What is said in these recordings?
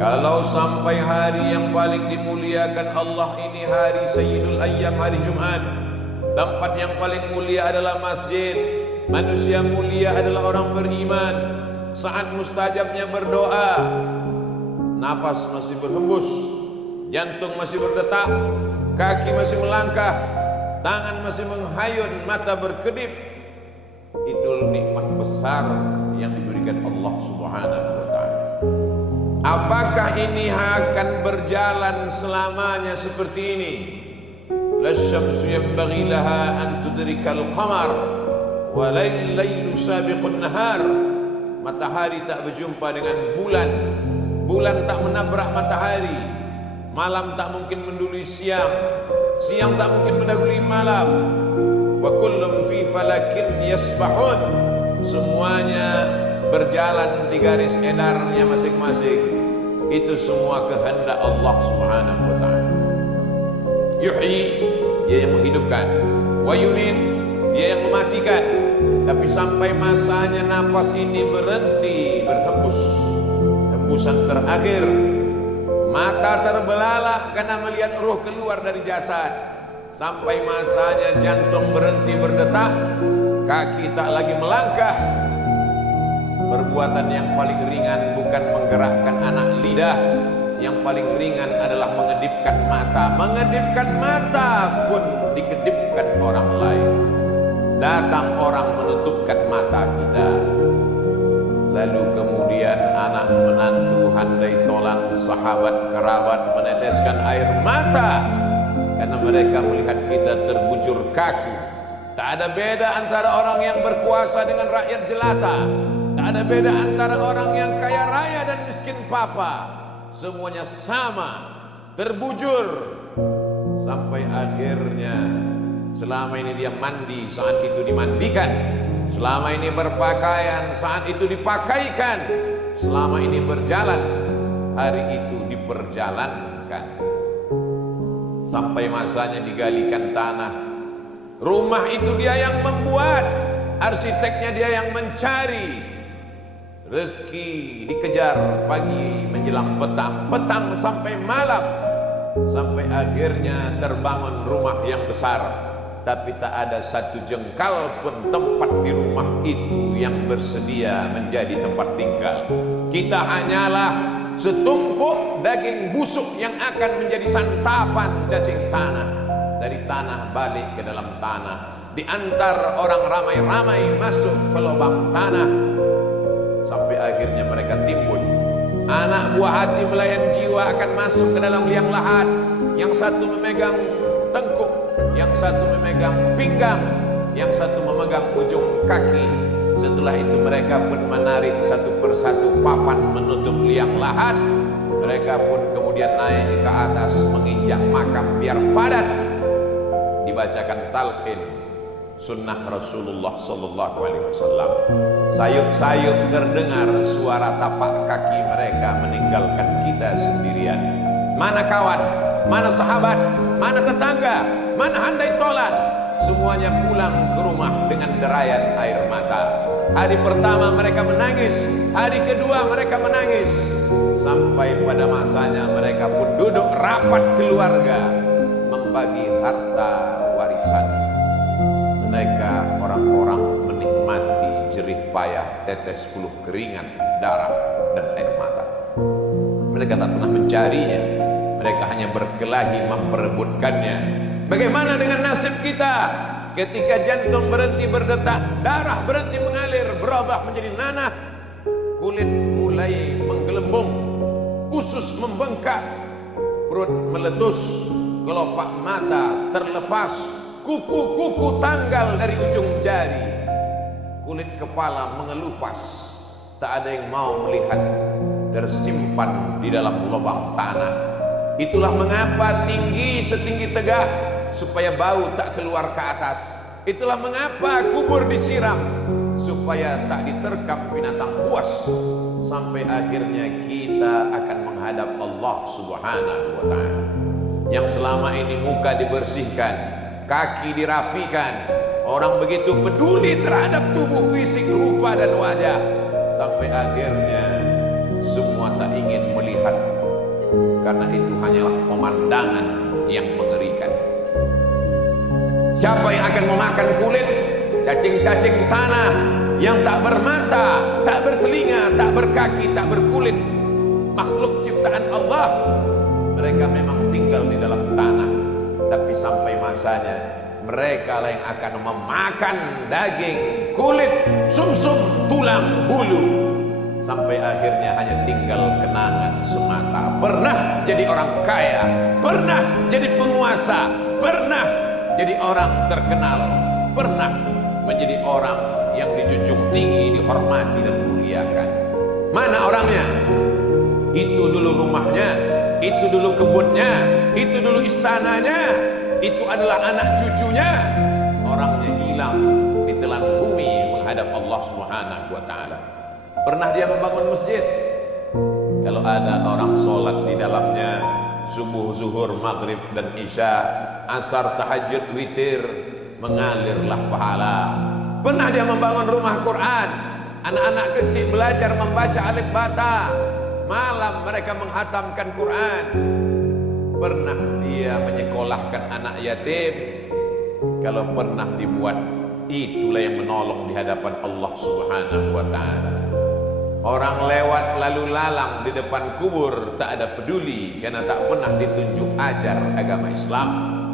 Kalau sampai hari yang paling dimuliakan Allah ini hari Sayyidul Ayyam, hari Jumat, tempat yang paling mulia adalah masjid, manusia mulia adalah orang beriman. Saat mustajabnya berdoa, nafas masih berhembus, jantung masih berdetak, kaki masih melangkah, tangan masih menghayun, mata berkedip. Itu nikmat besar yang diberikan Allah Subhanahu wa ta'ala. Apakah ini akan berjalan selamanya seperti ini? Lasyamsu yanbaghi laha an tudrikal qamar wa laylu sabiqun nahar. Matahari tak berjumpa dengan bulan, bulan tak menabrak matahari, malam tak mungkin mendului siang, siang tak mungkin mendahului malam. Wa kullum fi falakin yasbahun. Semuanya berjalan di garis edarnya masing-masing. Itu semua kehendak Allah Subhanahu wa ta'ala. Yuhyi, dia yang menghidupkan. Wa yumin, dia yang mematikan. Tapi sampai masanya nafas ini berhenti, berhembus, hembusan terakhir, mata terbelalak karena melihat ruh keluar dari jasad. Sampai masanya jantung berhenti berdetak, kaki tak lagi melangkah. Perbuatan yang paling ringan bukan menggerakkan anak lidah, yang paling ringan adalah mengedipkan mata. Mengedipkan mata pun dikedipkan orang lain. Datang orang menutupkan mata kita, lalu kemudian anak menantu, handai tolan, sahabat kerabat meneteskan air mata karena mereka melihat kita terbujur kaku. Tak ada beda antara orang yang berkuasa dengan rakyat jelata. Tak ada beda antara orang yang kaya raya dan miskin papa. Semuanya sama, terbujur. Sampai akhirnya selama ini dia mandi, saat itu dimandikan. Selama ini berpakaian, saat itu dipakaikan. Selama ini berjalan, hari itu diperjalankan. Sampai masanya digalikan tanah. Rumah itu dia yang membuat, arsiteknya dia yang mencari. Rezeki dikejar pagi menjelang petang, petang sampai malam, sampai akhirnya terbangun rumah yang besar. Tapi tak ada satu jengkal pun tempat di rumah itu yang bersedia menjadi tempat tinggal. Kita hanyalah setumpuk daging busuk yang akan menjadi santapan cacing tanah. Dari tanah balik ke dalam tanah, diantar orang ramai-ramai masuk ke lubang tanah. Sampai akhirnya mereka timbul. Anak buah hati melayan jiwa akan masuk ke dalam liang lahat. Yang satu memegang tengkuk, yang satu memegang pinggang, yang satu memegang ujung kaki. Setelah itu mereka pun menarik satu persatu papan menutup liang lahat. Mereka pun kemudian naik ke atas menginjak makam biar padat. Dibacakan talqin sunnah Rasulullah sallallahu alaihi wasallam. Sayup-sayup terdengar suara tapak kaki mereka meninggalkan kita sendirian. Mana kawan, mana sahabat, mana tetangga, mana handai tolan, semuanya pulang ke rumah dengan derayan air mata. Hari pertama mereka menangis, hari kedua mereka menangis, sampai pada masanya mereka pun duduk rapat keluarga membagi harta warisan. Mereka orang-orang menikmati jerih payah tetes puluh keringat, darah dan air mata. Mereka tak pernah mencarinya, mereka hanya berkelahi memperebutkannya. Bagaimana dengan nasib kita? Ketika jantung berhenti berdetak, darah berhenti mengalir, berubah menjadi nanah, kulit mulai menggelembung, usus membengkak, perut meletus, kelopak mata terlepas, kuku-kuku tanggal dari ujung jari, kulit kepala mengelupas. Tak ada yang mau melihat, tersimpan di dalam lubang tanah. Itulah mengapa tinggi setinggi tegak, supaya bau tak keluar ke atas. Itulah mengapa kubur disiram, supaya tak diterkam binatang buas. Sampai akhirnya kita akan menghadap Allah Subhanahu wa ta'ala. Yang selama ini muka dibersihkan, kaki dirapikan, orang begitu peduli terhadap tubuh fisik, rupa dan wajah. Sampai akhirnya semua tak ingin melihat, karena itu hanyalah pemandangan yang mengerikan. Siapa yang akan memakan kulit cacing-cacing tanah yang tak bermata, tak bertelinga, tak berkaki, tak berkulit, makhluk ciptaan Allah? Mereka memang tinggal di dalam tanah, tapi sampai masanya mereka lah yang akan memakan daging, kulit, sumsum, tulang, bulu, sampai akhirnya hanya tinggal kenangan semata. Pernah jadi orang kaya, pernah jadi penguasa, pernah jadi orang terkenal, pernah menjadi orang yang dijunjung tinggi, dihormati dan muliakan. Mana orangnya? Itu dulu rumahnya, itu dulu kebunnya, itu dulu istananya, itu adalah anak cucunya. Orangnya hilang ditelan bumi menghadap Allah Subhanahu wa ta'ala. Pernah dia membangun masjid? Kalau ada orang sholat di dalamnya, subuh, zuhur, maghrib dan isya, asar, tahajud, witir, mengalirlah pahala. Pernah dia membangun rumah Quran, anak-anak kecil belajar membaca alif bata, malam mereka menghatamkan Quran. Pernah dia menyekolahkan anak yatim? Kalau pernah dibuat, itulah yang menolong di hadapan Allah Subhanahu wa ta'ala. Orang lewat lalu lalang di depan kubur tak ada peduli, karena tak pernah ditunjuk ajar agama Islam.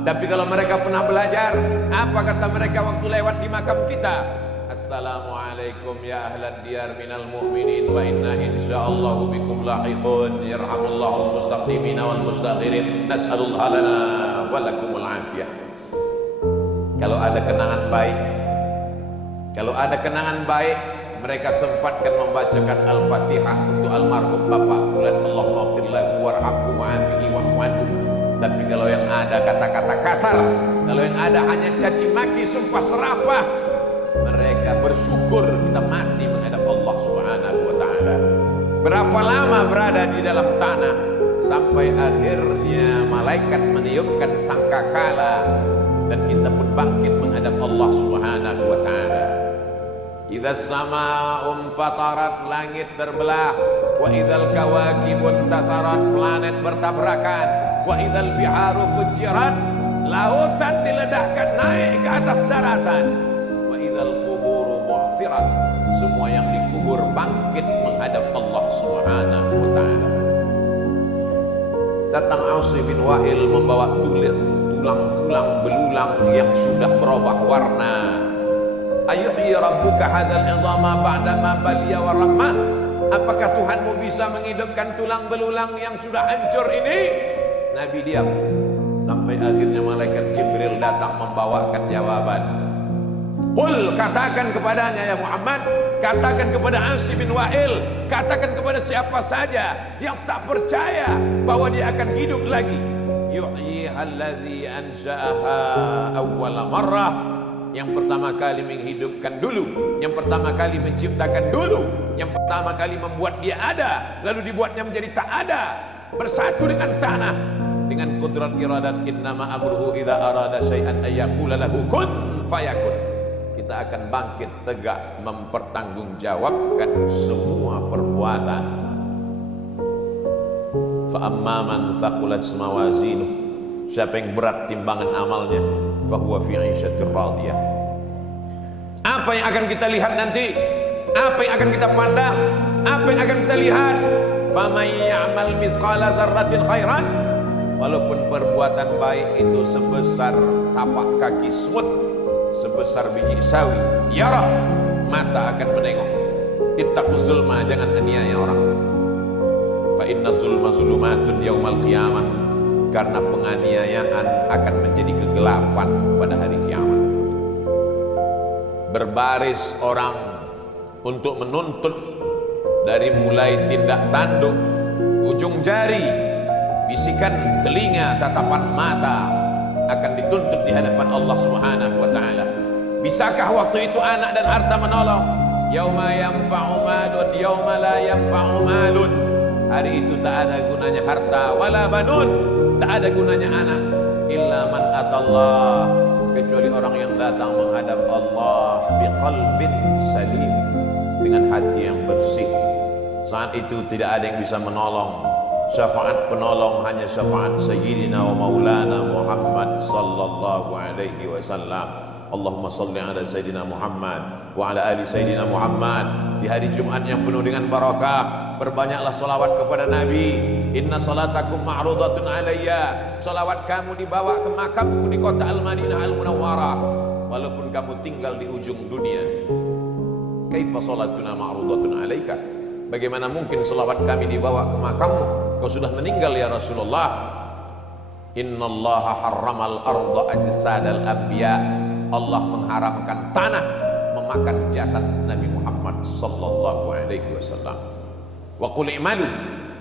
Tapi kalau mereka pernah belajar, apa kata mereka waktu lewat di makam kita? Assalamualaikum ya ahlan diyar minal mu'minin wa inna insyaallahu bikum lahiqun yarhamullahul mustaqdimina wal mustakhirin nas'alullah lana wa lakumul afiyah. Kalau ada kenangan baik, kalau ada kenangan baik, mereka sempatkan membacakan Al-Fatihah untuk almarhum Bapak Fulan, Allahumma fir lahu warhamhu wa'afihi wa'fu anhu. Tapi kalau yang ada kata-kata kasar, kalau yang ada hanya caci maki, sumpah serapah, mereka bersyukur kita mati menghadap Allah Subhanahu wa ta'ala. Berapa lama berada di dalam tanah sampai akhirnya malaikat meniupkan sangkakala dan kita pun bangkit menghadap Allah Subhanahu wa ta'ala. Idza sama'um fatarat, langit terbelah, wa idzal kawakibun tasarat, planet bertabrakan, wa idzal biharu fujirat, lautan diledakkan naik ke atas daratan, wa idzal quburu bu'thirat, semua yang dikubur bangkit menghadap Allah Subhanahu wa ta'ala. Datang Asi bin Wa'il membawa tulang-tulang belulang yang sudah berubah warna. Ayuhyi rabbuka hadzal 'idhama ba'da ma baliya wa rahmah. Apakah Tuhanmu bisa menghidupkan tulang belulang yang sudah hancur ini? Nabi diam sampai akhirnya malaikat Jibril datang membawakan jawaban. Qul, katakan kepadanya ya Muhammad, katakan kepada Asi bin Wa'il, katakan kepada siapa saja yang tak percaya bahwa dia akan hidup lagi. Yuhyiha allazi ansha'aha awwala marrah. Yang pertama kali menghidupkan dulu, yang pertama kali menciptakan dulu, yang pertama kali membuat dia ada, lalu dibuatnya menjadi tak ada, bersatu dengan tanah, dengan kudrat iradat. Innama amruhu idza arada syai'an ayyaqula lahu kun fayakun. Kita akan bangkit tegak mempertanggungjawabkan semua perbuatan. Fa amma man thaqulat mawazinuh, siapa yang berat timbangan amalnya, fahuwa fi 'ishatir radiyah. Apa yang akan kita lihat nanti? Apa yang akan kita pandang? Apa yang akan kita lihat? Faman ya'mal mithqala dzarratin khairan, walaupun perbuatan baik itu sebesar tapak kaki semut, sebesar biji sawi, yarah, mata akan menengok. Ittaquz zulma, jangan aniaya orang. Fa inna zulma zulumatun yaumal qiyamah, karena penganiayaan akan menjadi kegelapan pada hari kiamat. Berbaris orang untuk menuntut, dari mulai tindak tanduk, ujung jari, bisikan telinga, tatapan mata, akan dituntut di hadapan Allah Subhanahu wa ta'ala. Bisakah waktu itu anak dan harta menolong? Yauma yanfa'u malun yauma la yanfa'u malun. Hari itu tak ada gunanya harta, wala banun, tak ada gunanya anak, illa man atallah, kecuali orang yang datang menghadap Allah biqalbin salim, dengan hati yang bersih, Saat itu tidak ada yang bisa menolong. Syafaat penolong hanya syafaat Sayyidina wa Maulana Muhammad sallallahu alaihi wasallam. Allahumma salli ala Sayyidina Muhammad wa ala ali Sayyidina Muhammad. Di hari Jumat yang penuh dengan barakah, perbanyaklah salawat kepada Nabi. Inna salatakum ma'rudatun alayya. Salawat kamu dibawa ke makamku di kota Al-Madinah Al-Munawwarah, walaupun kamu tinggal di ujung dunia. Kaifa salatuna ma'rudatun alayka? Bagaimana mungkin salawat kami dibawa ke makammu? Kau sudah meninggal ya Rasulullah. Innallaha harramal arda ajsadal anbiya. Allah mengharamkan tanah memakan jasad Nabi Muhammad sallallahu alaihi wasallam. Wa qul i'malu,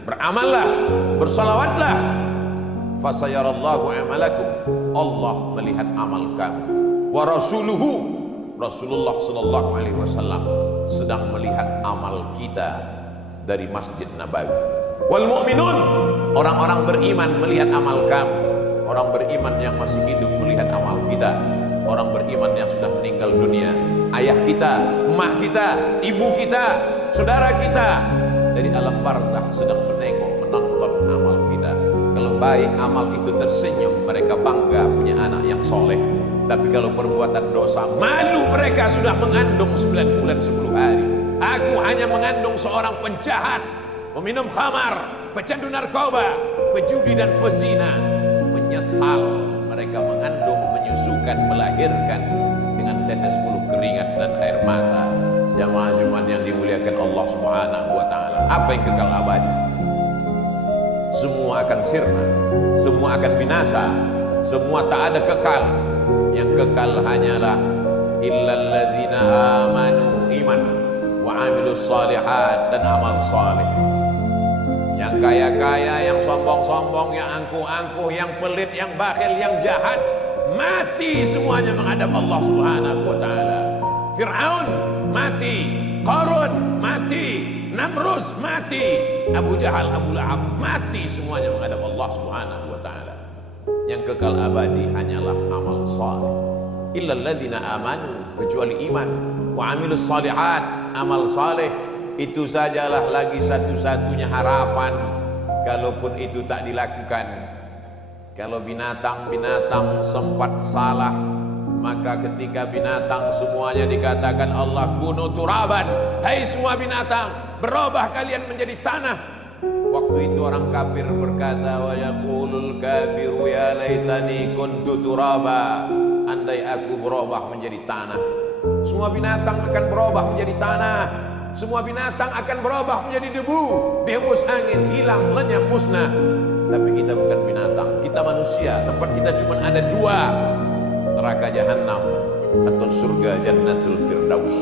beramallah, bersalawatlah. Fasayarallahu amalakum, Allah melihat amal kamu. Wa rasuluhu, Rasulullah sallallahu alaihi wasallam sedang melihat amal kita dari Masjid Nabawi. Wal mu'minun, orang-orang beriman melihat amal kamu. Orang beriman yang masih hidup melihat amal kita. Orang beriman yang sudah meninggal dunia, ayah kita, emak kita, ibu kita, saudara kita dari alam barzakh sedang menengok, menonton amal kita. Kalau baik, amal itu tersenyum, mereka bangga punya anak yang soleh. Tapi kalau perbuatan dosa, malu mereka sudah mengandung 9 bulan 10 hari. Aku hanya mengandung seorang penjahat, peminum khamar, pecandu narkoba, pejudi dan pezina. Menyesal mereka mengandung, menyusukan, melahirkan dengan tetes bulu keringat dan air mata. Jamaah Jumat yang dimuliakan Allah Subhanahu wa taala. Apa yang kekal abadi? Semua akan sirna, semua akan binasa, semua tak ada kekal. Yang kekal hanyalah illalladzina amanu, iman, wa amilus shalihat, dan amal saleh. Yang kaya-kaya, yang sombong-sombong, yang angkuh-angkuh, yang pelit, yang bakhil, yang jahat, mati semuanya menghadap Allah Subhanahu wa taala. Fir'aun mati, Qarun mati, Namrus mati, Abu Jahal, Abu Lahab mati, semuanya menghadap Allah Subhanahu wa taala. Yang kekal abadi hanyalah amal saleh. Illal ladzina amanu, kecuali iman, wa amilus shalihat, amal saleh. Itu sajalah lagi satu-satunya harapan. Kalaupun itu tak dilakukan, kalau binatang-binatang sempat salah, maka ketika binatang semuanya dikatakan Allah kunu turaban, hai semua binatang, berubah kalian menjadi tanah. Waktu itu orang kafir berkata, wa yaqulul kafiru ya laitani kuntu turaba, andai aku berubah menjadi tanah. Semua binatang akan berubah menjadi tanah. Semua binatang akan berubah menjadi debu, dihembus angin, hilang, lenyap, musnah. Tapi kita bukan binatang, kita manusia. Tempat kita cuma ada 2, neraka jahanam atau surga Jannatul Firdaus.